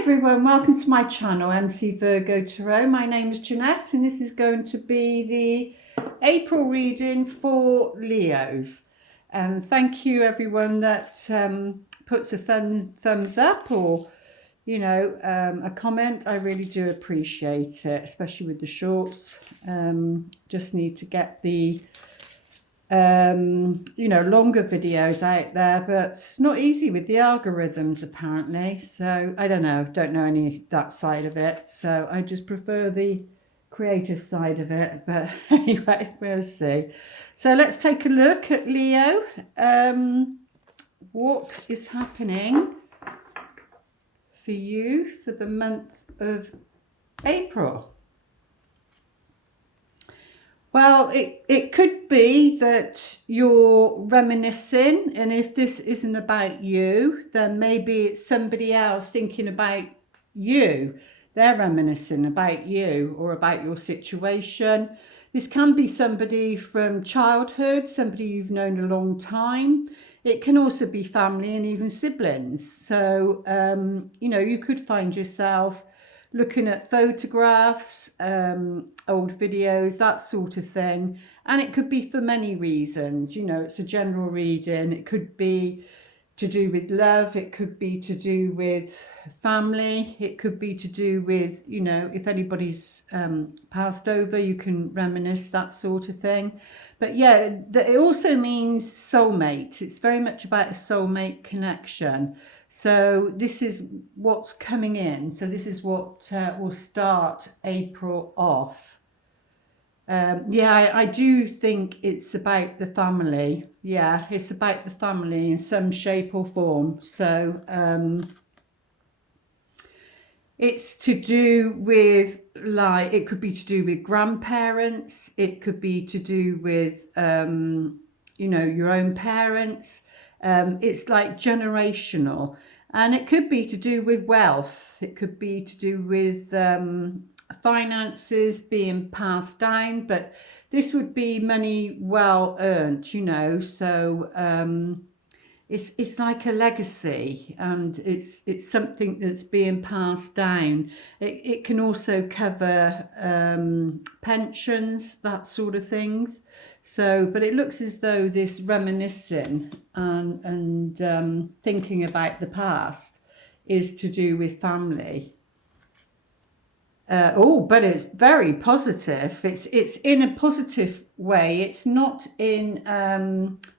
everyone, welcome to my channel, MC Virgo Tarot. My name is Jeanette and this is going to be the April reading for Leos. And thank you everyone that puts a thumbs up or, a comment. I really do appreciate it, especially with the shorts. Just need to get the longer videos out there, but it's not easy with the algorithms apparently. So I don't know any of that side of it. So I just prefer the creative side of it. But anyway, we'll see. So let's take a look at Leo. What is happening for you for the month of April? Well, it could be that you're reminiscing, and if this isn't about you, then maybe it's somebody else thinking about you. They're reminiscing about you or about your situation. This can be somebody from childhood, somebody you've known a long time. It can also be family and even siblings. So, you could find yourself looking at photographs, old videos, that sort of thing. And it could be for many reasons. It's a general reading. It could be to do with love. It could be to do with family. It could be to do with, if anybody's passed over, you can reminisce, that sort of thing. But yeah, it also means soulmate. It's very much about a soulmate connection. So this is what's coming in. So this is what will start April off. I do think it's about the family. Yeah, it's about the family in some shape or form. So it's to do with, it could be to do with grandparents. It could be to do with, your own parents. It's like generational, and it could be to do with wealth. It could be to do with finances being passed down, but this would be money well earned, so it's like a legacy, and it's something that's being passed down. It can also cover pensions, that sort of things. So, but it looks as though this reminiscing and thinking about the past is to do with family. But it's very positive. It's in a positive way. It's not in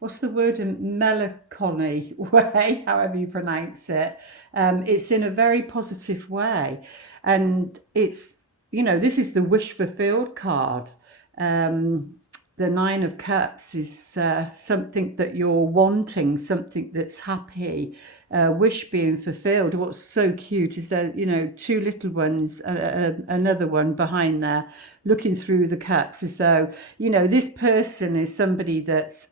what's the word? A melancholy way, however you pronounce it. It's in a very positive way, and it's this is the wish fulfilled card. The Nine of Cups is something that you're wanting, something that's happy, wish being fulfilled. What's so cute is that, two little ones, another one behind there, looking through the cups as though, this person is somebody that's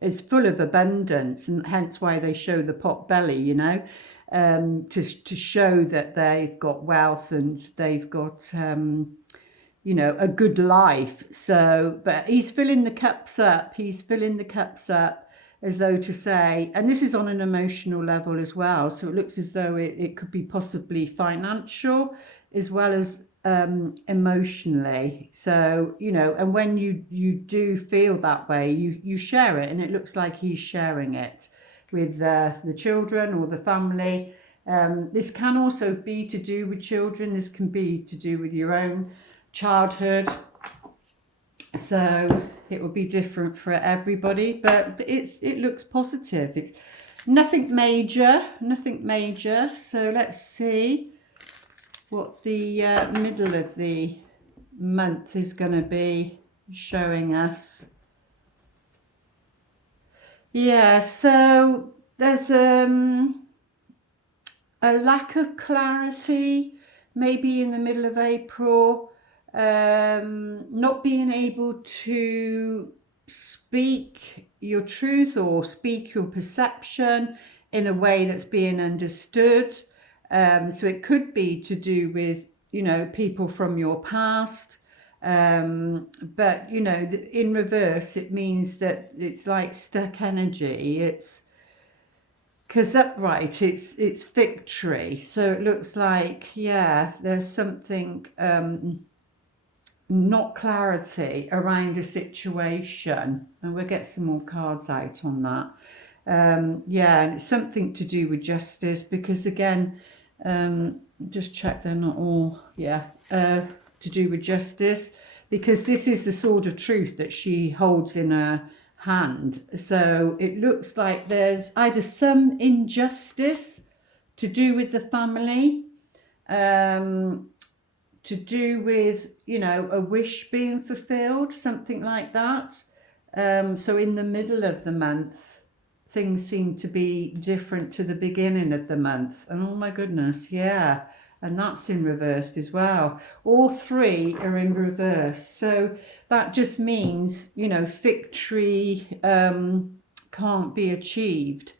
is full of abundance, and hence why they show the pot belly, to show that they've got wealth and they've got a good life. So, but he's filling the cups up. He's filling the cups up as though to say, and this is on an emotional level as well. So it looks as though it could be possibly financial as well as emotionally. So, and when you do feel that way, you share it, and it looks like he's sharing it with the children or the family. This can also be to do with children. This can be to do with your own childhood, so it will be different for everybody, but it looks positive. It's nothing major. So let's see what the middle of the month is going to be showing us. Yeah, so there's a lack of clarity maybe in the middle of April. Not being able to speak your truth or speak your perception in a way that's being understood. So it could be to do with, people from your past. But, in reverse, it means that it's like stuck energy. It's because upright, it's victory. So it looks like, yeah, there's something, not clarity around a situation. And we'll get some more cards out on that. Yeah, and it's something to do with justice, because again, just check they're not all, yeah, to do with justice, because this is the sword of truth that she holds in her hand. So it looks like there's either some injustice to do with the family, to do with, you know, a wish being fulfilled, something like that. So in the middle of the month, things seem to be different to the beginning of the month. And oh my goodness, yeah. And that's in reversed as well. All three are in reverse. So that just means, you know, victory can't be achieved.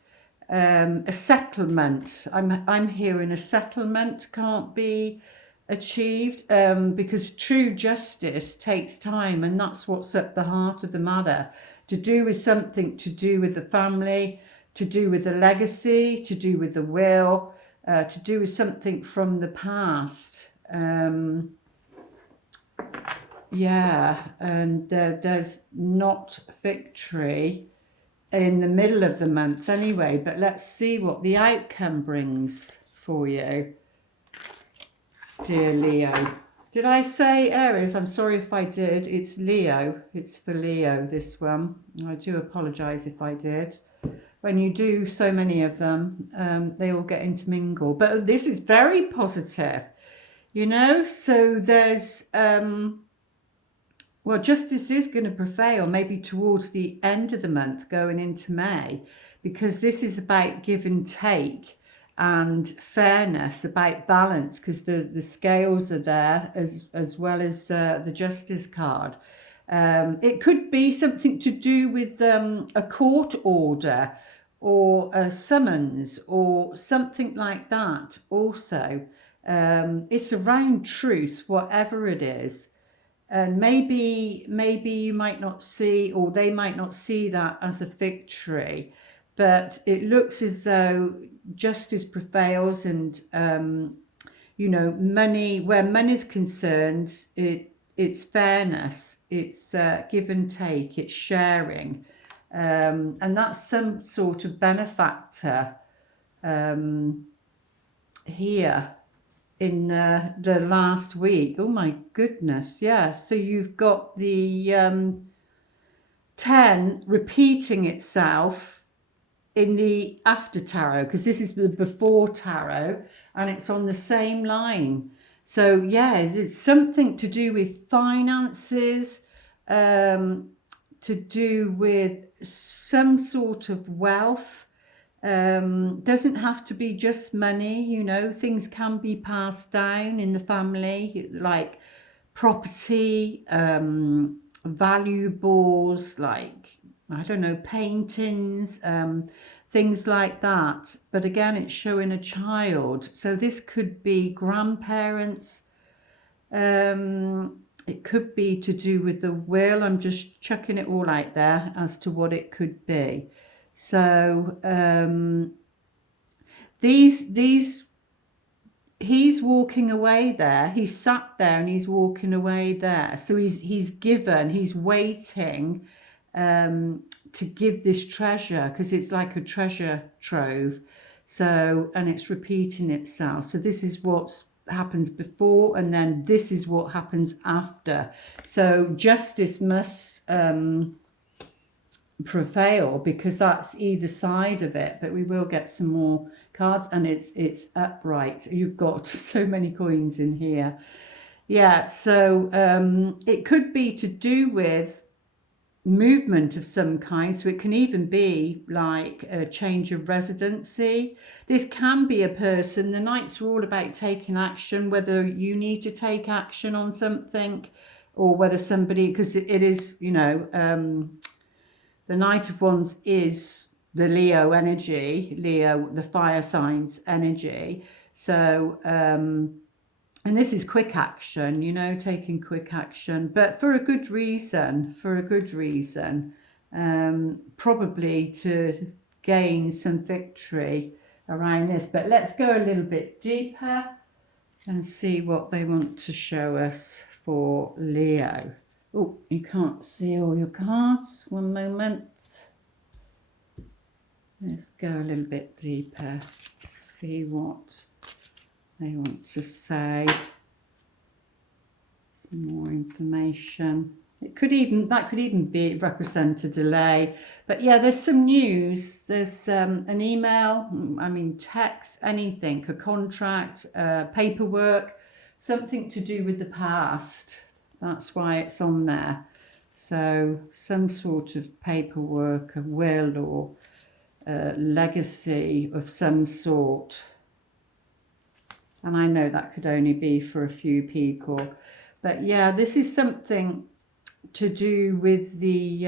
A settlement, I'm hearing a settlement can't be achieved, because true justice takes time, and that's what's at the heart of the matter, to do with something to do with the family, to do with the legacy, to do with the will, to do with something from the past. Yeah, and there's not victory in the middle of the month anyway, but let's see what the outcome brings for you, dear Leo. Did I say Aries? I'm sorry if I did. It's Leo. It's for Leo, this one. I do apologise if I did. When you do so many of them, they all get intermingled. But this is very positive, you know. So there's, well, justice is going to prevail maybe towards the end of the month going into May, because this is about give and take and fairness, about balance, because the scales are there as well as the justice card. It could be something to do with a court order or a summons or something like that also. It's around truth, whatever it is. And maybe you might not see, or they might not see that as a victory, but it looks as though justice prevails, and you know, money, where money's concerned, it's fairness, it's give and take, it's sharing, and that's some sort of benefactor here in the last week. Oh my goodness, yeah. So you've got the 10 repeating itself in the after tarot, because this is the before tarot, and it's on the same line. So yeah, it's something to do with finances, to do with some sort of wealth. Doesn't have to be just money, you know, things can be passed down in the family, like property, valuables, like, I don't know, paintings, things like that. But again, it's showing a child. So this could be grandparents. It could be to do with the will. I'm just chucking it all out there as to what it could be. So these he's walking away there. He's sat there and he's walking away there. So he's waiting to give this treasure, because it's like a treasure trove. So, and it's repeating itself. So this is what happens before, and then this is what happens after. So justice must prevail, because that's either side of it. But we will get some more cards, and it's upright. You've got so many coins in here. Yeah, so it could be to do with movement of some kind. So it can even be like a change of residency. This can be a person. The Knights are all about taking action, whether you need to take action on something, or whether somebody, because it is, you know, the Knight of Wands is the Leo energy, Leo, the fire signs energy. So, and this is quick action, you know, taking quick action, but for a good reason, probably to gain some victory around this. But let's go a little bit deeper and see what they want to show us for Leo. Oh, you can't see all your cards. One moment. Let's go a little bit deeper, see what they want to say. Some more information. That could even be represent a delay. But yeah, there's some news. There's an email, text, anything, a contract, paperwork, something to do with the past. That's why it's on there. So some sort of paperwork, a will or legacy of some sort. And I know that could only be for a few people. But yeah, this is something to do with the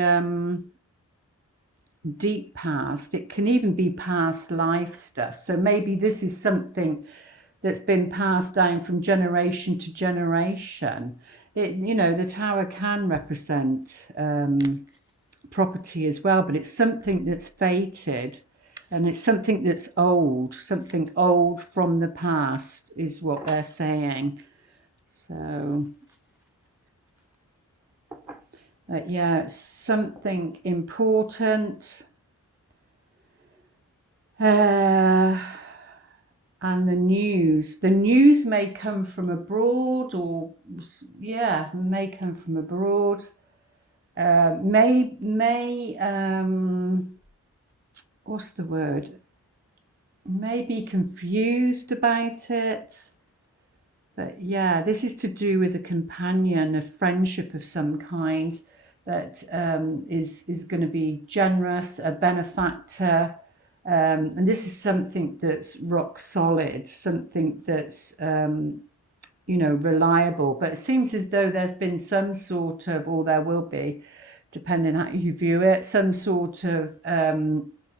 deep past. It can even be past life stuff. So maybe this is something that's been passed down from generation to generation. The tower can represent property as well, but it's something that's fated, and it's something that's old, something old from the past is what they're saying. So yeah, it's something important. And the news may come from abroad, or may come from abroad. What's the word? May be confused about it. But yeah, this is to do with a companion, a friendship of some kind that is going to be generous, a benefactor. And this is something that's rock solid, something that's, reliable. But it seems as though there's been some sort of, or there will be, depending how you view it, some sort of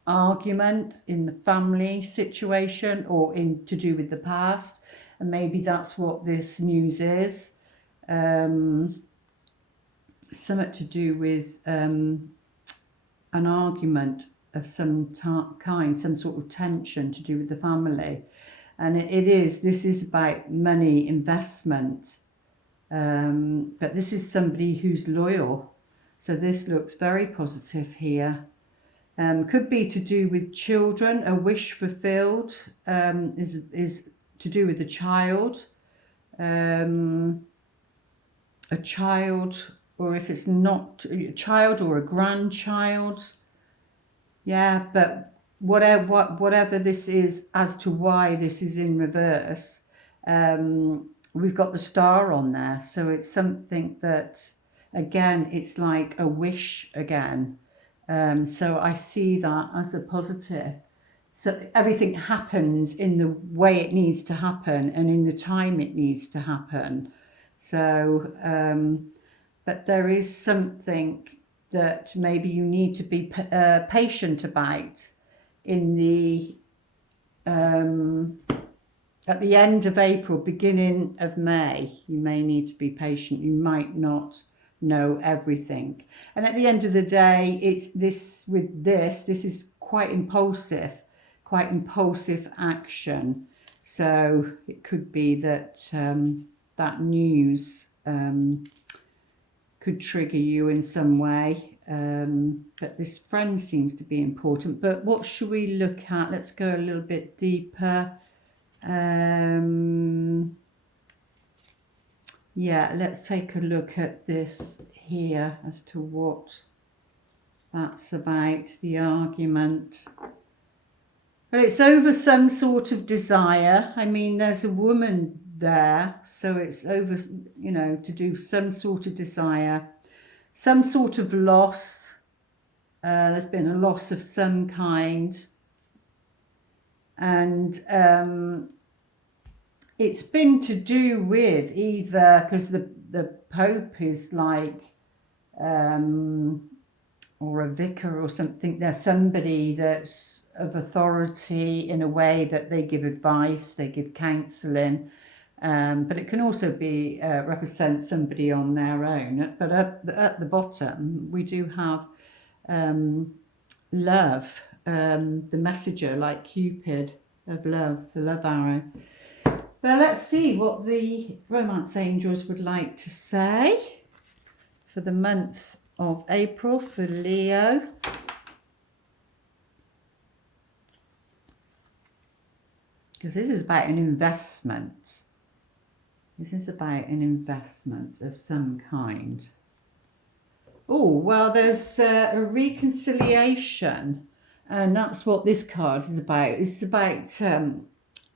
argument in the family situation or to do with the past. And maybe that's what this news is. Something to do with an argument of some kind, some sort of tension to do with the family. And this is about money, investment. But this is somebody who's loyal. So this looks very positive here. Could be to do with children, a wish fulfilled is to do with a child. A child, or if it's not a child or a grandchild. Yeah, but whatever this is, as to why this is in reverse, we've got the star on there. So it's something that, again, it's like a wish again. So I see that as a positive. So everything happens in the way it needs to happen and in the time it needs to happen. So, but there is something that maybe you need to be patient about in the at the end of April, beginning of May. You may need to be patient. You might not know everything. And at the end of the day, this is quite impulsive action. So it could be that that news could trigger you in some way. But this friend seems to be important. But what should we look at? Let's go a little bit deeper. Yeah, let's take a look at this here as to what that's about, the argument. But it's over some sort of desire. I mean, there's a woman there, so it's over, to do some sort of desire, some sort of loss. There's been a loss of some kind. And it's been to do with either, because the Pope is like, or a vicar or something. There's somebody that's of authority in a way that they give advice, they give counselling. But it can also be represent somebody on their own. But at the bottom, we do have love. the messenger, like Cupid of love, the love arrow. Well, let's see what the romance angels would like to say for the month of April for Leo. Because this is about an investment. This is about an investment of some kind. Oh, well, there's a reconciliation. And that's what this card is about. It's about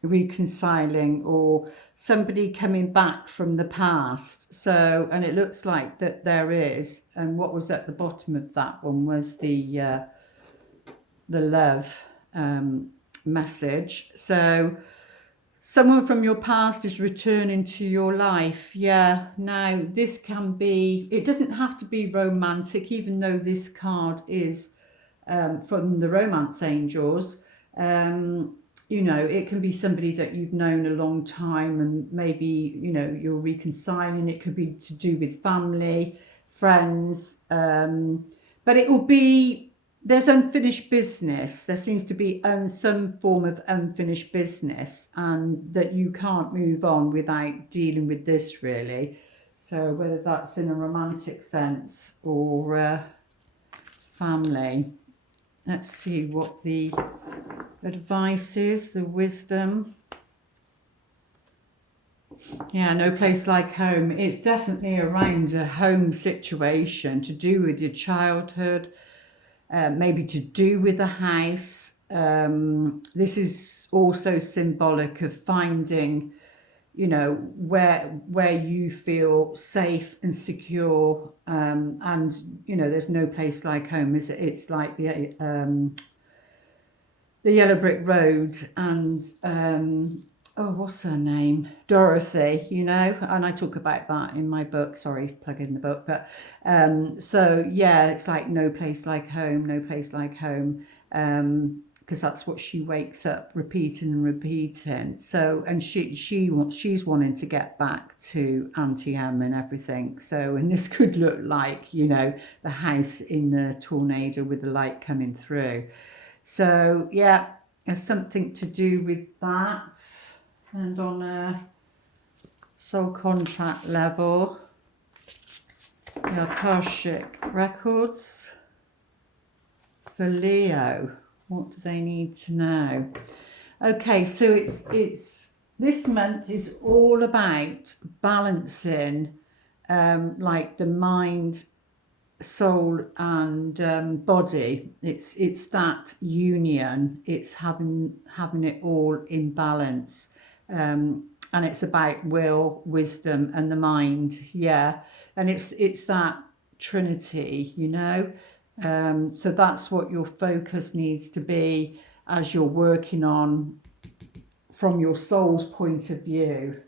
reconciling or somebody coming back from the past. So, and it looks like that there is. And what was at the bottom of that one was the love message. So someone from your past is returning to your life. Yeah, now this can be, it doesn't have to be romantic, even though this card is from the romance angels. You know, it can be somebody that you've known a long time and maybe, you know, you're reconciling. It could be to do with family, friends, but it will be, there's unfinished business. There seems to be some form of unfinished business, and that you can't move on without dealing with this, really. So whether that's in a romantic sense or family. Let's see what the advice is, the wisdom. Yeah, no place like home. It's definitely around a home situation, to do with your childhood, maybe to do with a house. This is also symbolic of finding, you know, where you feel safe and secure, and you know, there's no place like home, is it? It's like the yellow brick road, and oh, what's her name? Dorothy, you know, and I talk about that in my book. Sorry, plug in the book. But so, yeah, it's like no place like home, no place like home, because that's what she wakes up repeating and repeating. So, and she's wanting to get back to Auntie Em and everything. So, and this could look like, you know, the house in the tornado with the light coming through. So, yeah, there's something to do with that. And on a soul contract level, the Akashic records for Leo. What do they need to know? Okay, so it's this month is all about balancing, like the mind, soul and body. It's that union. It's having it all in balance. And it's about will, wisdom, and the mind. Yeah, and it's that trinity, you know. So that's what your focus needs to be as you're working on, from your soul's point of view,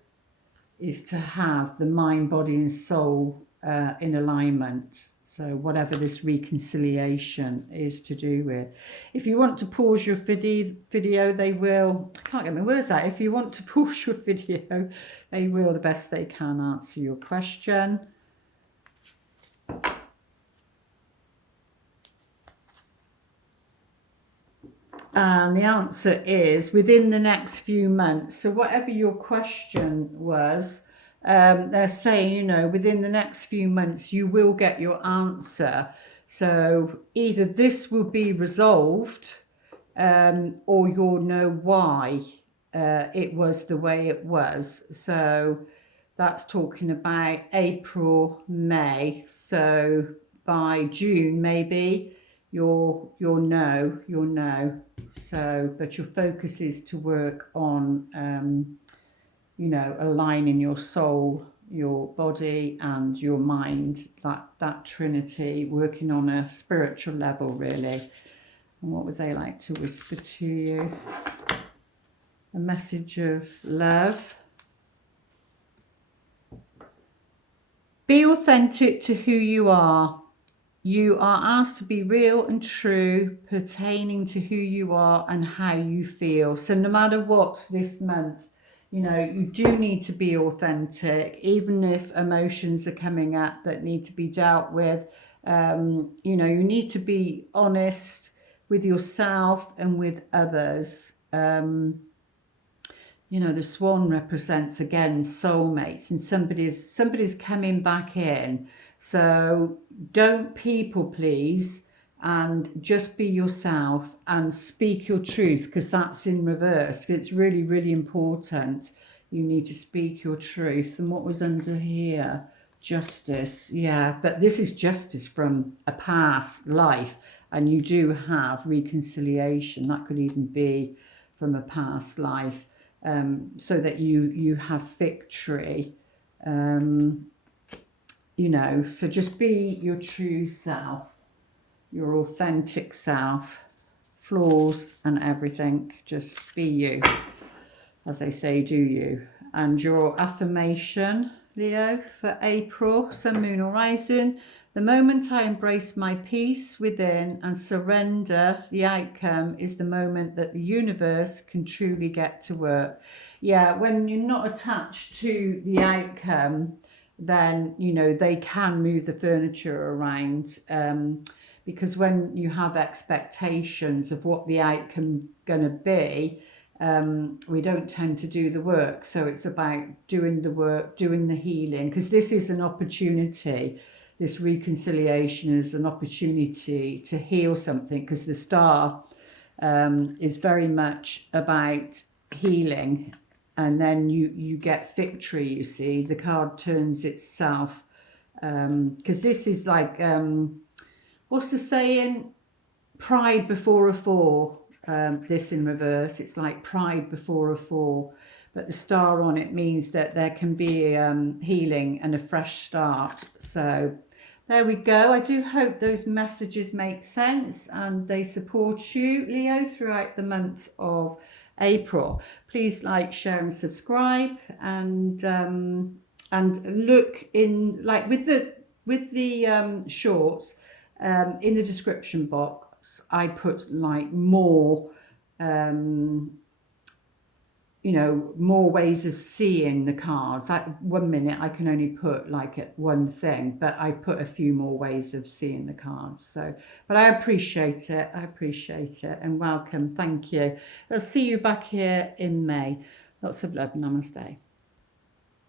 is to have the mind, body, and soul in alignment. So whatever this reconciliation is to do with. If you want to pause your video, they will, I can't get my words out. If you want to pause your video, they will, the best they can, answer your question. And the answer is within the next few months. So whatever your question was, they're saying, you know, within the next few months, you will get your answer. So either this will be resolved, or you'll know why it was the way it was. So that's talking about April, May. So by June, maybe you'll know. So, but your focus is to work on, you know, aligning your soul, your body and your mind, that trinity, working on a spiritual level, really. And what would they like to whisper to you? A message of love. Be authentic to who you are. You are asked to be real and true, pertaining to who you are and how you feel. So no matter what this month, you know, you do need to be authentic, even if emotions are coming up that need to be dealt with. You know, you need to be honest, with yourself and with others. You know, the swan represents, again, soulmates, and somebody's coming back in. So don't people please, and just be yourself and speak your truth, because that's in reverse. It's really, really important. You need to speak your truth. And what was under here? Justice. Yeah, but this is justice from a past life, and you do have reconciliation. That could even be from a past life. So that you have victory, you know. So just be your true self, your authentic self, flaws and everything. Just be you, as they say, do you. And your affirmation, Leo, for April, Sun, Moon or Rising: the moment I embrace my peace within and surrender the outcome is the moment that the universe can truly get to work. Yeah, when you're not attached to the outcome, then, you know, they can move the furniture around. Because when you have expectations of what the outcome going to be, we don't tend to do the work. So it's about doing the work, doing the healing, because this is an opportunity. This reconciliation is an opportunity to heal something, because the star is very much about healing. And then you get victory, you see. The card turns itself, because this is like, what's the saying? Pride before a fall. This in reverse, it's like pride before a fall, but the star on it means that there can be healing and a fresh start. So there we go. I do hope those messages make sense and they support you, Leo, throughout the month of April. Please like, share and subscribe, and look in, like, with the shorts, in the description box I put like more, you know, more ways of seeing the cards. Like 1 minute I can only put like one thing, but I put a few more ways of seeing the cards. So, but I appreciate it. I appreciate it, and welcome. Thank you. I'll see you back here in May. Lots of love. Namaste.